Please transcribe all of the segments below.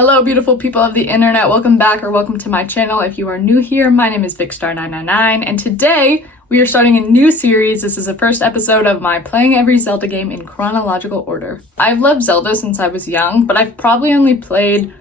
Hello beautiful people of the internet, welcome back or welcome to my channel. If you are new here, my name is VicStar999 and today we are starting a new series. This is the first episode of my playing every Zelda game in chronological order. I've loved Zelda since I was young, but I've probably only played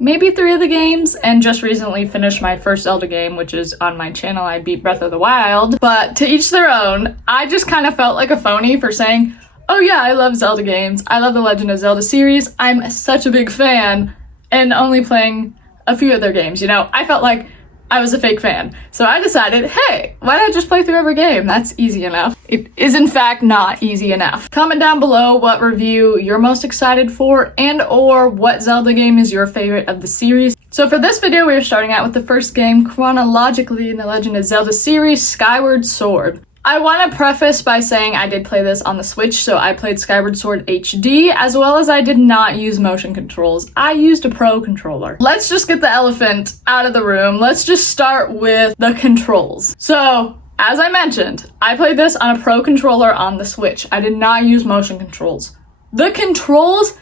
maybe 3 of the games and just recently finished my first Zelda game, which is on my channel. I beat Breath of the Wild, but to each their own. I just kind of felt like a phony for saying, oh yeah, I love Zelda games. I love the Legend of Zelda series. I'm such a big fan. And only playing a few of their games, you know? I felt like I was a fake fan. So I decided, hey, why not just play through every game? That's easy enough. It is in fact not easy enough. Comment down below what review you're most excited for and or what Zelda game is your favorite of the series. So for this video, we are starting out with the first game chronologically in the Legend of Zelda series, Skyward Sword. I want to preface by saying I did play this on the Switch, so I played Skyward Sword HD, as well as I did not use motion controls. I used a Pro controller. Let's just get the elephant out of the room. Let's just start with the controls. So, as I mentioned, I played this on a Pro controller on the Switch. I did not use motion controls. The controls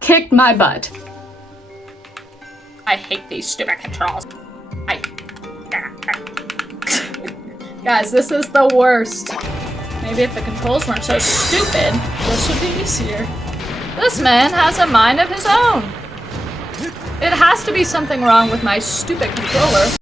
kicked my butt. I hate these stupid controls. Guys, this is the worst. Maybe if the controls weren't so stupid, this would be easier. This man has a mind of his own. It has to be something wrong with my stupid controller.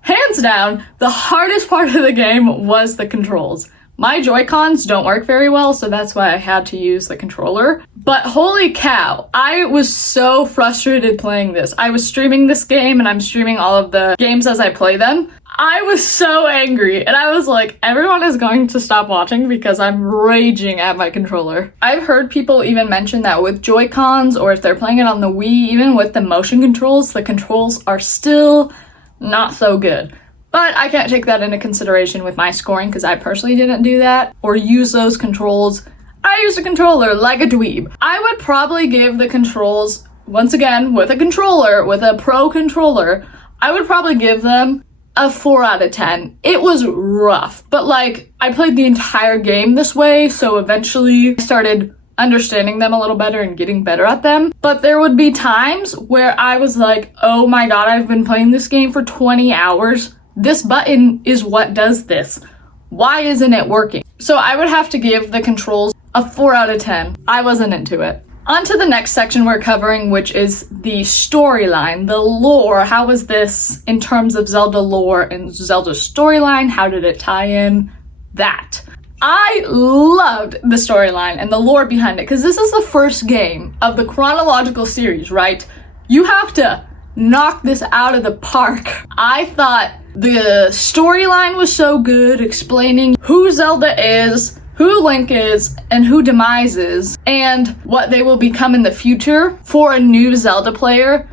Hands down, the hardest part of the game was the controls. My Joy-Cons don't work very well, so that's why I had to use the controller. But holy cow, I was so frustrated playing this. I was streaming this game, and I'm streaming all of the games as I play them. I was so angry, and I was like, everyone is going to stop watching because I'm raging at my controller. I've heard people even mention that with Joy-Cons, or if they're playing it on the Wii, even with the motion controls, the controls are still not so good. But I can't take that into consideration with my scoring because I personally didn't do that or use those controls. I used a controller like a dweeb. I would probably give the controls, once again, with a controller, with a Pro controller, I would probably give them a 4 out of 10. It was rough, but like I played the entire game this way, so eventually I started understanding them a little better and getting better at them. But there would be times where I was like, oh my god, I've been playing this game for 20 hours. This button is what does this. Why isn't it working? So I would have to give the controls a 4 out of 10. I wasn't into it. On to the next section we're covering, which is the storyline, the lore. How was this in terms of Zelda lore and Zelda's storyline? How did it tie in? That. I loved the storyline and the lore behind it, because this is the first game of the chronological series, right? You have to knock this out of the park. I thought the storyline was so good, explaining who Zelda is, who Link is, and who Demise is, and what they will become in the future. For a new Zelda player,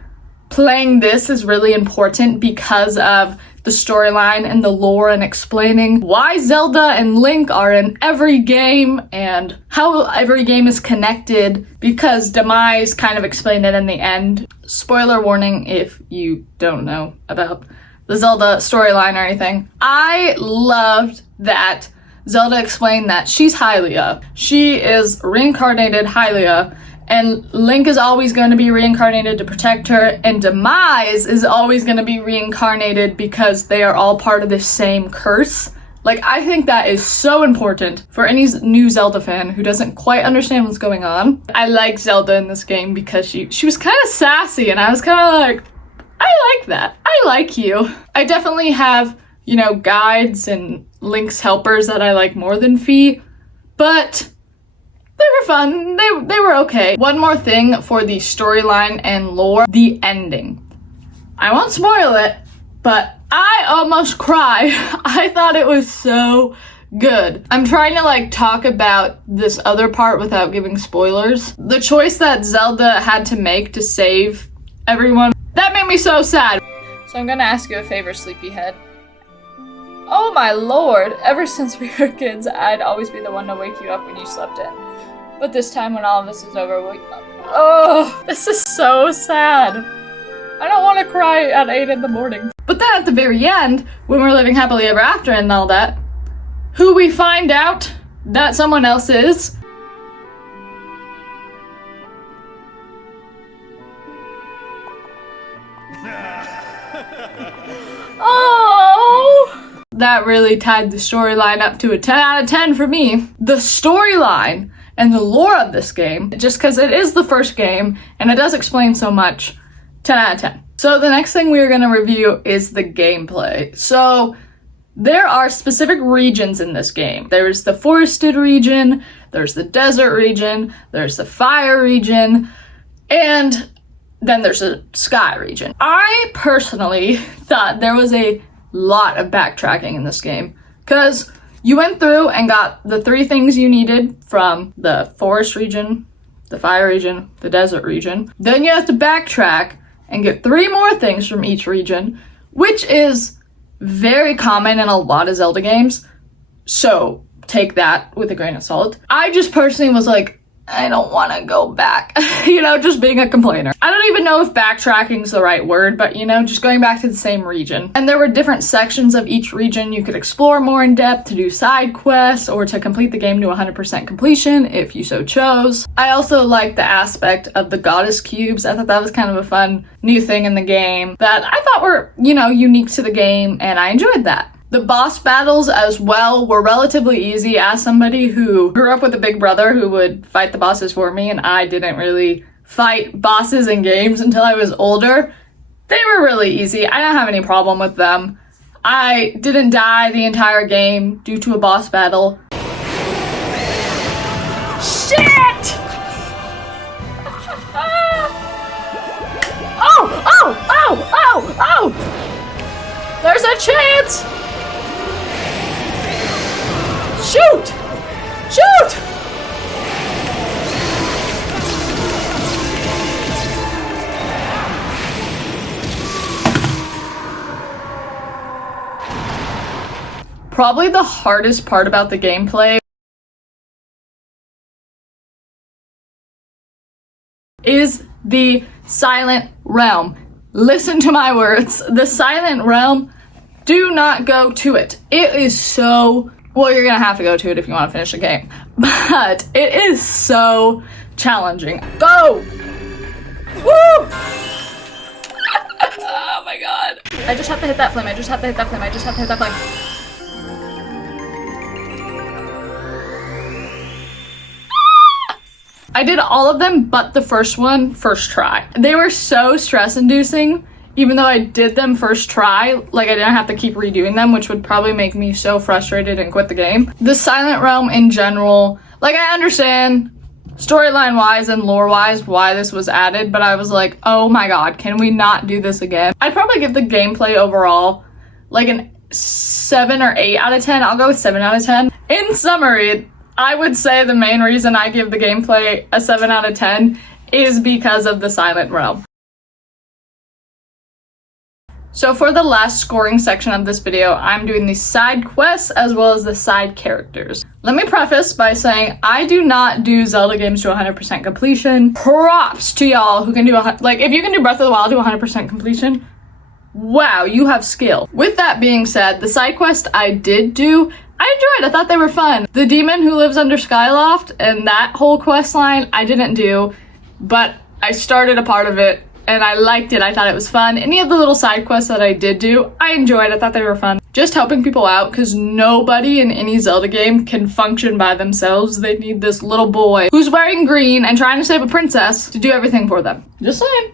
playing this is really important because of the storyline and the lore and explaining why Zelda and Link are in every game and how every game is connected, because Demise kind of explained it in the end. Spoiler warning if you don't know about the Zelda storyline or anything. I loved that Zelda explained that she's Hylia. She is reincarnated Hylia, and Link is always going to be reincarnated to protect her, and Demise is always going to be reincarnated because they are all part of the same curse. Like, I think that is so important for any new Zelda fan who doesn't quite understand what's going on. I like Zelda in this game because she was kind of sassy, and I was kind of like, I like that. I like you. I definitely have, you know, guides and Link's helpers that I like more than Fi, but they were fun. They were okay. One more thing for the storyline and lore, the ending. I won't spoil it, but I almost cried. I thought it was so good. I'm trying to like talk about this other part without giving spoilers. The choice that Zelda had to make to save everyone, that made me so sad. So I'm gonna ask you a favor, sleepyhead. Oh my lord, ever since we were kids, I'd always be the one to wake you up when you slept in. But this time when all of this is over, oh, this is so sad. I don't want to cry at 8 in the morning. But then at the very end, when we're living happily ever after and all that, who we find out that someone else is Oh! That really tied the storyline up to a 10 out of 10 for me. The storyline and the lore of this game, just because it is the first game and it does explain so much, 10 out of 10. So the next thing we're going to review is the gameplay. So there are specific regions in this game. There's the forested region, there's the desert region, there's the fire region, and then there's a sky region. I personally thought there was a lot of backtracking in this game, because you went through and got the 3 things you needed from the forest region, the fire region, the desert region. Then you have to backtrack and get 3 more things from each region, which is very common in a lot of Zelda games. So take that with a grain of salt. I just personally was like, I don't want to go back, just being a complainer. I don't even know if backtracking is the right word, but just going back to the same region. And there were different sections of each region you could explore more in depth, to do side quests, or to complete the game to 100% completion if you so chose. I also liked the aspect of the goddess cubes. I thought that was kind of a fun new thing in the game that I thought were, unique to the game, and I enjoyed that. The boss battles as well were relatively easy. As somebody who grew up with a big brother who would fight the bosses for me, and I didn't really fight bosses in games until I was older, they were really easy. I didn't have any problem with them. I didn't die the entire game due to a boss battle. Shit! Oh! There's a chance! Shoot! Shoot! Probably the hardest part about the gameplay is the Silent Realm. Listen to my words. The Silent Realm, do not go to it. It is so... Well, you're gonna have to go to it if you want to finish the game. But it is so challenging. Go! Woo! Oh my god. I just have to hit that flame. I just have to hit that flame. I did all of them but the first one, first try. They were so stress-inducing. Even though I did them first try, I didn't have to keep redoing them, which would probably make me so frustrated and quit the game. The Silent Realm in general, I understand storyline-wise and lore-wise why this was added, but I was like, oh my god, can we not do this again? I'd probably give the gameplay overall, an 7 or 8 out of 10. I'll go with 7 out of 10. In summary, I would say the main reason I give the gameplay a 7 out of 10 is because of the Silent Realm. So for the last scoring section of this video, I'm doing the side quests as well as the side characters. Let me preface by saying I do not do Zelda games to 100% completion. Props to y'all who can do, if you can do Breath of the Wild to 100% completion, wow, you have skill. With that being said, the side quest I did do, I enjoyed. I thought they were fun. The demon who lives under Skyloft and that whole quest line, I didn't do, but I started a part of it and I liked it. I thought it was fun. Any of the little side quests that I did do, I enjoyed. I thought they were fun. Just helping people out, because nobody in any Zelda game can function by themselves. They need this little boy who's wearing green and trying to save a princess to do everything for them. Just saying.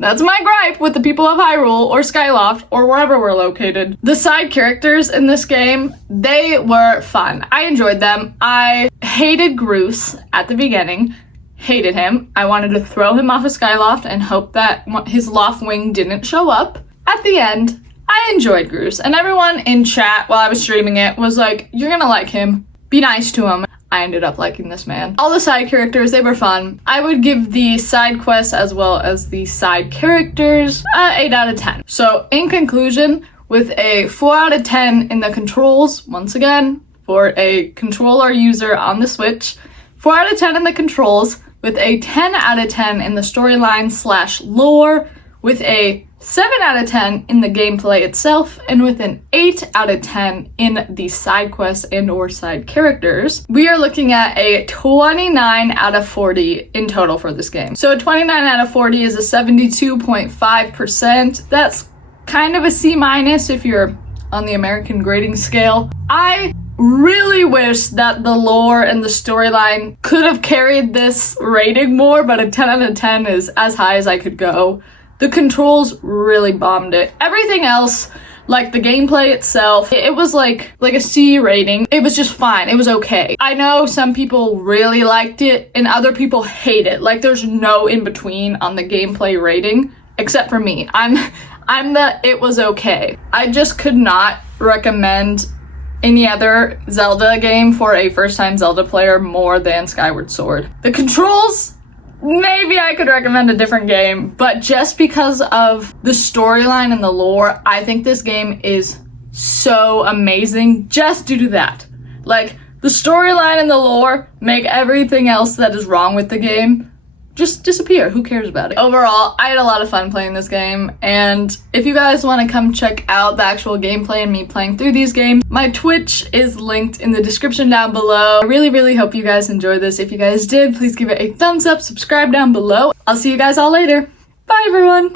That's my gripe with the people of Hyrule or Skyloft or wherever we're located. The side characters in this game, they were fun. I enjoyed them. I hated Groose at the beginning. Hated him. I wanted to throw him off a Skyloft and hope that his loft wing didn't show up. At the end, I enjoyed Groose, and everyone in chat while I was streaming it was like, you're gonna like him. Be nice to him. I ended up liking this man. All the side characters, they were fun. I would give the side quests as well as the side characters 8 out of 10. So in conclusion, with a 4 out of 10 in the controls, once again, for a controller user on the Switch, 4 out of 10 in the controls, with a 10 out of 10 in the storyline / lore, with a 7 out of 10 in the gameplay itself, and with an 8 out of 10 in the side quests and or side characters. We are looking at a 29 out of 40 in total for this game. So a 29 out of 40 is a 72.5%. That's kind of a C- if you're on the American grading scale. I really wish that the lore and the storyline could have carried this rating more, but a 10 out of 10 is as high as I could go. The controls really bombed it. Everything else, like the gameplay itself, it was like a C rating. It was just fine. It was okay. I know some people really liked it and other people hate it. Like there's no in between on the gameplay rating, except for me. I'm the it was okay. I just could not recommend any other Zelda game for a first-time Zelda player more than Skyward Sword. The controls, maybe I could recommend a different game, but just because of the storyline and the lore, I think this game is so amazing just due to that. Like, the storyline and the lore make everything else that is wrong with the game just disappear. Who cares about it? Overall, I had a lot of fun playing this game, and if you guys want to come check out the actual gameplay and me playing through these games, my Twitch is linked in the description down below. I really hope you guys enjoyed this. If you guys did, please give it a thumbs up, subscribe down below. I'll see you guys all later. Bye everyone!